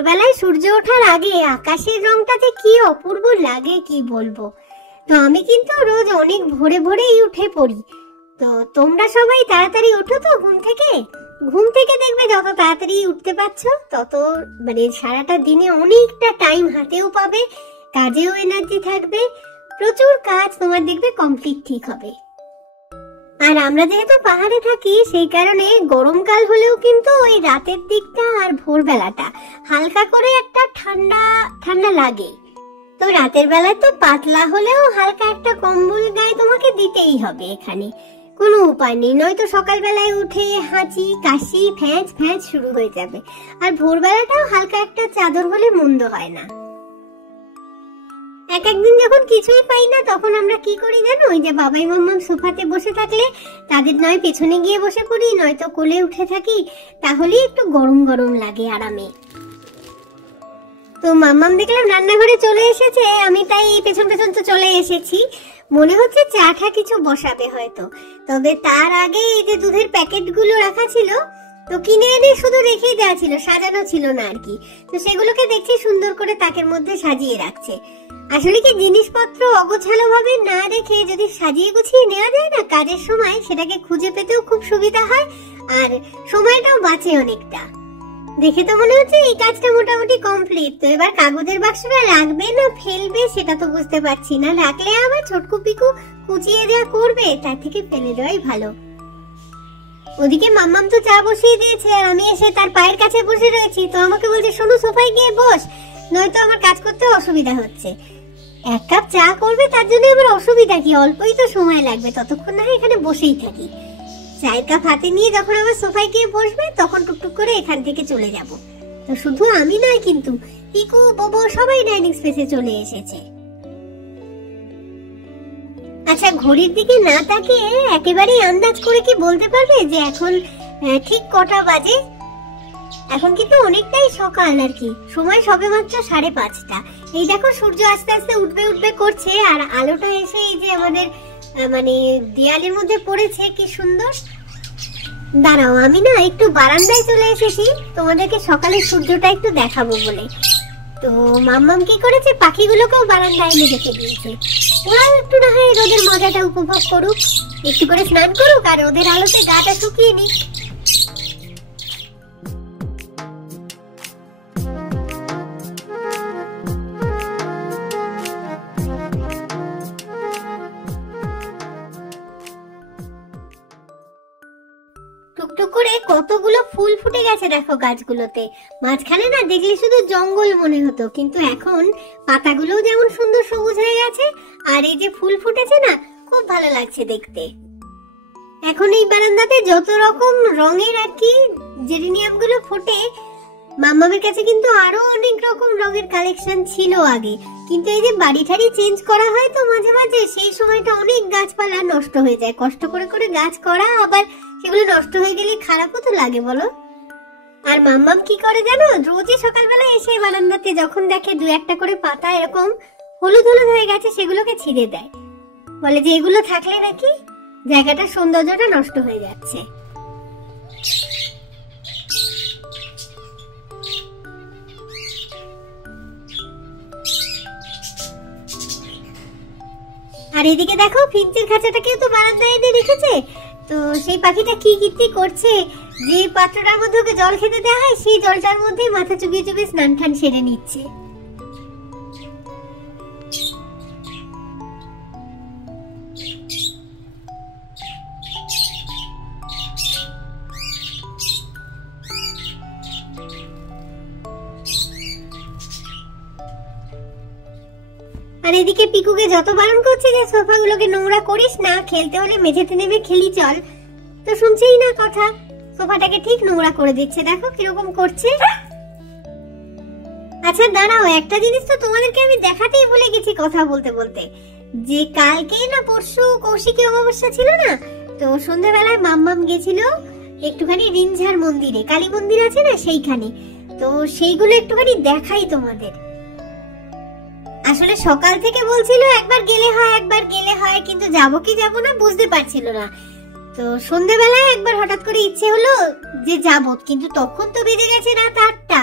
ভোরবেলায় সূর্য ওঠার আগে আকাশের রংটা যে কি অপূর্ব লাগে কি বলবো। তো আমি কিন্তু রোজ অনেক ভোরে ভোরেই উঠে পড়ি। তো তোমরা সবাই তাড়াতাড়ি ওঠো তো ঘুম থেকে দেখবে যত তাড়াতাড়ি উঠতে পারছো তত মানে সারাটা দিনে অনেকটা টাইম হাতেও পাবে, কাজেও এনার্জি থাকবে, প্রচুর কাজ তোমার দেখবে কমপ্লিট ঠিক হবে। আর আমরা যেহেতু পাহাড়ে থাকি সেই কারণে গরমকাল হলেও কিন্তু ওই রাতের দিকটা আর ভোরবেলাটা হালকা করে একটা ঠান্ডা ঠান্ডা লাগে। তো রাতের বেলায় তো পাতলা হলেও হালকা একটা কম্বল গায়ে তোমাকে দিতেই হবে, এখানে কোনো উপায় নেই, নয়তো সকালবেলায় উঠে হাঁচি কাশি ফ্যাঁচ ফ্যাঁচ শুরু হয়ে যাবে। আর ভোরবেলাটাও হালকা একটা চাদর হলে মন্দ হয় না। একদিন যখন কিছুই পাই না তখন আমরা কি করি জানো, ওই যে বাবাই মাম্মাম সোফাতে বসে থাকলে তাদের নয় পেছনে গিয়ে বসে পড়ি, নয়তো কোলে উঠে থাকি, তাহলেই একটু গরম গরম লাগে আরামে। তো মাম্মাম দেখলাম রান্নাঘরে চলে এসেছে, আমি তাই পেছন পেছন তো চলে এসেছি। মনে হচ্ছে চাটা কিছু বসাবে হয়তো, তবে তার আগে এই যে দুধের প্যাকেট গুলো রাখা ছিল তো কিনে এনে শুধু রেখেই দেওয়া ছিল, সাজানো ছিল না আর কি। তো সেগুলোকে দেখছি সুন্দর করে তাকের মধ্যে সাজিয়ে রাখছে। আসলে কি জিনিসপত্র অগোছালো ভাবে না রেখে যদি সাজিয়ে গুছিয়ে নেওয়া যায় না কাজের সময়, সেটাকে খুঁজে পেতেও খুব সুবিধা হয় আর সময়টাও বাঁচে অনেকটা। দেখে তো মনে হচ্ছে এই কাজটা মোটামুটি কমপ্লিট। তো এবার কাগজের বাক্সটা রাখবে না ফেলবে সেটা তো বুঝতে পারছি না, রাখলে আবার ছোটকু পিকু কুচিয়ে দেওয়া করবে, তার থেকে ফেলে দেওয়াই ভালো। ওদিকে মাম্মাম তো চা বসিয়ে দিয়েছে আর আমি এসে তার পায়ের কাছে বসে রয়েছি। তো আমাকে বলছে শোনো সোফায় গিয়ে বস, নয়তো আমার কাজ করতে অসুবিধা হচ্ছে। এক কাপ চা করবে তার জন্য আবার অসুবিধা কি, অল্পই তো সময় লাগবে, ততক্ষণ না এখানে বসেই থাকি। চায়ের কাপ হাতে নিয়ে যখন আবার সোফায় গিয়ে বসবে তখন টুকটুক করে এখান থেকে চলে যাব। তো শুধু আমি নয় কিন্তু পিকু ববো সবাই ডাইনিং স্পেসে চলে এসেছে। আচ্ছা ঘড়ির দিকে না তাকিয়ে একেবারেই আন্দাজ করে কি বলতে পারবে যে এখন ঠিক কটা বাজে? এখন কিন্তু অনেকটাই সকাল আর কি, সময় সবে মাত্র 5:30। এই দেখো সূর্য আস্তে আস্তে উঠবে উঠবে করছে আর আলোটা এসে এই যে আমাদের মানে দেয়ালের মধ্যে পড়েছে, কি সুন্দর। দাঁড়াও আমি না একটু বারান্দায় চলে এসেছি তোমাদেরকে সকালের সূর্যটা একটু দেখাবো বলে। তো মাম্মাম কি করেছে, পাখিগুলোকেও বারান্দায় এনে রেখে দিয়েছে, ওরাও একটু না হয় রোদের মজাটা উপভোগ করুক, একটু করে স্নান করুক আর ওদের আলোতে গাটা শুকিয়ে নিক। টুকটুক করে কতগুলো ফুল ফুটে গেছে দেখো গাছগুলোতে। মাঝখানে না দেখলে শুধু জঙ্গল মনে হতো, কিন্তু এখন পাতাগুলো যেমন সুন্দর সবুজ হয়ে গেছে আর এই যে ফুল ফুটেছে না খুব ভালো লাগছে দেখতে। এখন এই বারান্দাতে যত রকম রঙের আর কি জেরিনিয়াম গুলো ফোটে, মাম্মামের কাছে কিন্তু আরো অনেক রকম রঙের কালেকশন ছিল আগে, কিন্তু এই যে বাড়ি ঠাড়ি চেঞ্জ করা হয় তো মাঝে মাঝে, সেই সময়টা অনেক গাছপালা নষ্ট হয়ে যায়। কষ্ট করে করে গাছ করা, আবার সেগুলো নষ্ট হয়ে গেলে খারাপও তো লাগে বলো। আর মাম্মাম কি করে জানো, রোজই সকালবেলা এসে বারান্দাতে যখন দেখে দু একটা করে পাতা এরকম হলুদ হলুদ হয়ে গেছে সেগুলোকে ছিঁড়ে দেয়, বলে যে এগুলো থাকলে নাকি জায়গাটার সৌন্দর্যটা নষ্ট হয়ে যাচ্ছে। আর এদিকে দেখো ফিঞ্চের খাঁচাটাকেও তো বারান্দায় এনে রেখেছে। তো সেই পাখিটা কি কীর্তি করছে, যে পাত্রটার মধ্যে ওকে জল খেতে দেওয়া হয় সেই জলটার মধ্যে মাথা চুবিয়ে চুবিয়ে স্নান টান সেরে নিচ্ছে। আর এদিকে পিকুকে যত বারণ করছে যে সোফাগুলোকে নোংরা করিস না, খেলতে হলে মেঝেতে নেমে খেলি চল, তো শুনছেই না কথা, সোফাটাকে ঠিক নোংরা করে দিচ্ছে। দেখো কিরকম করছে। আচ্ছা দাঁড়াও, একটা জিনিস তো তোমাদেরকে আমি দেখাতেই ভুলে গেছি কথা বলতে বলতে, যে কালকেই না পরশু কৌশিকী অমাবস্যা ছিল না, তো সন্ধ্যাবেলায় মাম্মাম গেছিল একটুখানি রিঞ্ঝার মন্দিরে, কালী মন্দির আছে না সেইখানে। তো সেইগুলো একটুখানি দেখাই তোমাদের। আসলে সকাল থেকে বলছিল একবার গেলে হয়, কিন্তু যাবো কি যাবো না বুঝতে পারছিল না। তো সন্ধ্যাবেলায় একবার হঠাৎ করে ইচ্ছে হলো যে যাবো, কিন্তু তখন তো বেজে গেছে রাত 8টা।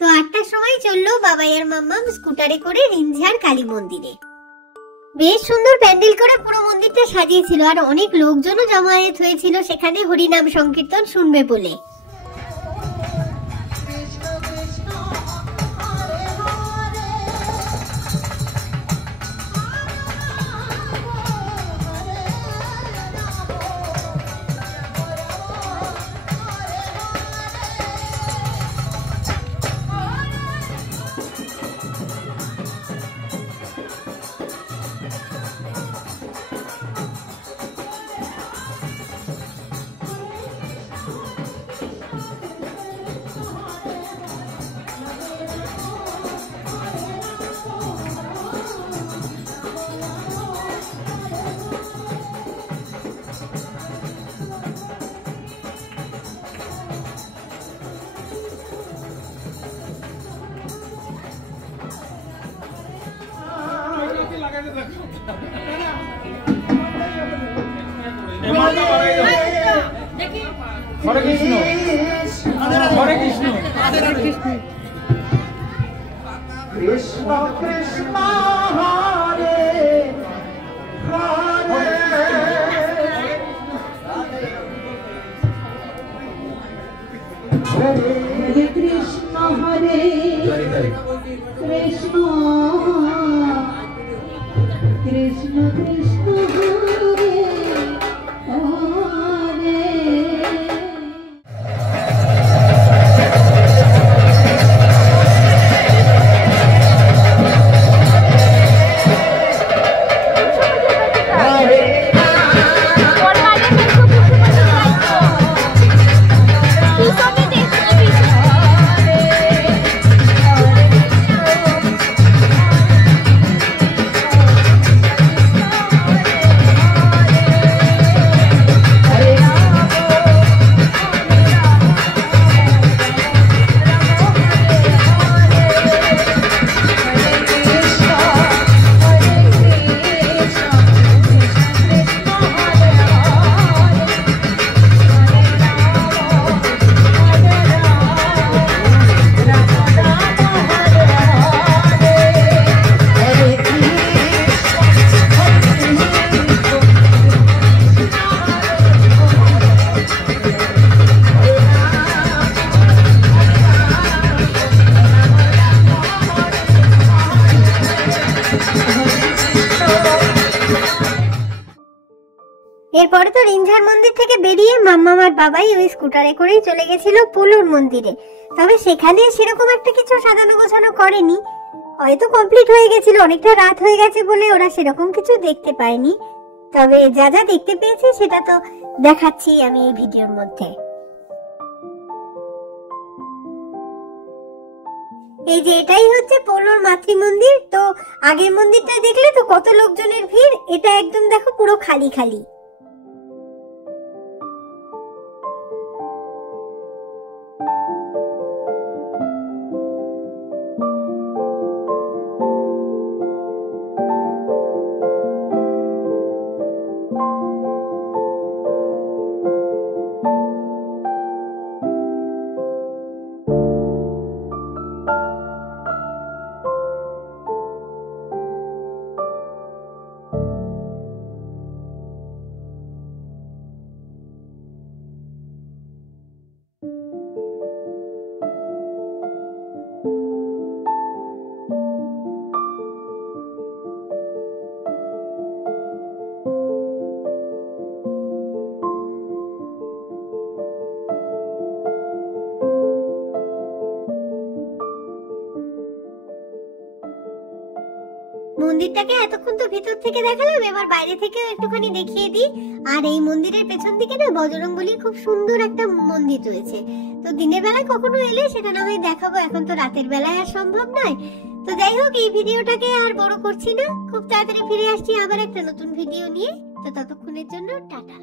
তো 8টার সময় চললো বাবাই আর মাম্মাম স্কুটারে করে রিঞ্ঝার কালী মন্দিরে। বেশ সুন্দর প্যান্ডেল করে পুরো মন্দিরটা সাজিয়েছিল, আর অনেক লোকজনও জমায়েত হয়েছিল সেখানে হরিনাম সংকীর্তন শুনবে বলে। হরে কৃষ্ণ, হরে কৃষ্ণ, হরে কৃষ্ণ, কৃষ্ণ কৃষ্ণ হরে হরে, হরে কৃষ্ণ হরে কৃষ্ণ, কৃষ্ণ কৃষ্ণ হরে হরে। এরপরে তো রিঞ্ঝার মন্দির থেকে বেরিয়ে মাম্মাম আর বাবাই ওই স্কুটারে করেই চলে গেছিল পোলোর মন্দিরে। তবে সেখানে সেরকম একটা কিছু সাজানো গোছানো করেনি, হয়তো কমপ্লিট হয়ে গেছিল, অনেকটা রাত হয়ে গেছে বলে ওরা সেরকম কিছু দেখতে পায়নি। তবে যা যা দেখতে পেয়েছি সেটা তো দেখাচ্ছি আমি এই ভিডিওর মধ্যে। এই যে এটাই হচ্ছে পোলোর মাতৃ মন্দির। তো আগের মন্দিরটা দেখলে তো কত লোকজনের ভিড়, এটা একদম দেখো পুরো খালি খালি। মন্দিরটাকে এতক্ষণ তো ভিতর থেকে দেখালাম, এবার বাইরে থেকে একটুখানি দেখিয়ে দিই। আর এই মন্দিরের পেছন দিকে না বজরংবলীর খুব সুন্দর একটা মন্দির রয়েছে। তো দিনের বেলায় কখনো এলে সেটা না হয় দেখাবো, এখন তো রাতের বেলায় আর সম্ভব নয়। তো যাই হোক, এই ভিডিওটাকে আর বড় করছি না, খুব তাড়াতাড়ি ফিরে আসছি আবার একটা নতুন ভিডিও নিয়ে। তো ততক্ষণের জন্য টাটা।